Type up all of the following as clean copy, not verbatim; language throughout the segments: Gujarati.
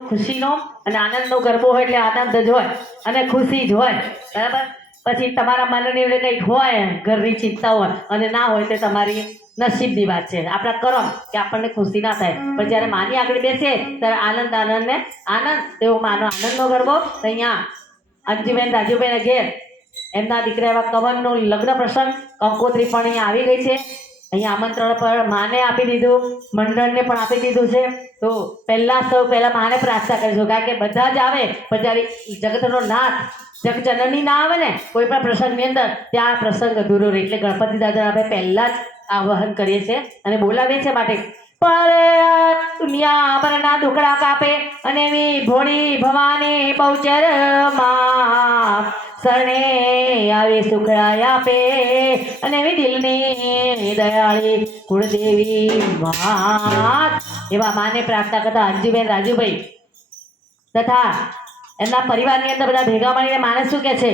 ખુશીનો અને આનંદનો ગરબો હોય એટલે આનંદ જ હોય અને ખુશી જ હોય, બરાબર. પછી તમારા મનની અંદર કંઈક હોય, ઘરની ચિંતા હોય અને ના હોય તે તમારી નસીબની વાત છે, આપણા કરમ કે આપણને ખુશી ના થાય. પણ જ્યારે માની આગળ બેસે ત્યારે આનંદ આનંદ ને આનંદ એવો માનો આનંદનો ગરબો. અહીંયા અંજુબેન રાજુબેન ઘેર એમના દીકરા એવા કવનનો લગ્ન પ્રસંગ, કંકોત્રી પણ અહીંયા આવી ગઈ છે. અહીંયા આમંત્રણ પર માને આપી દીધું, મંડળને પણ આપી દીધું છે. તો પહેલા માને પ્રાર્થના કરીશું, કારણ કે બધા જ આવે પણ જ્યારે જગતનો નાથ જગજનની ના આવે ને કોઈ પણ પ્રસંગની અંદર ત્યાં પ્રસંગ અધૂરો રહે. એટલે ગણપતિ દાદા આપણે પહેલા જ આવાહન કરીએ છીએ અને બોલાવીએ છીએ માટે દુનિયા ભરના દુકડા કાપે અને એવી ભોળી ભવાની બહુચર માં શરણે આવે સુખડા આપે અને એવી દિલની દયાળી કુળદેવી માત. એવા માને પ્રાર્થના કરતા અંજુબેન રાજુભાઈ તથા એમના પરિવારની અંદર બધા ભેગા મળીને માને શું કે છે?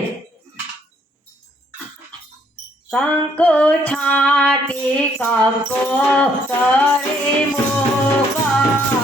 કંકો છાટી કંકો કરે મોકાલા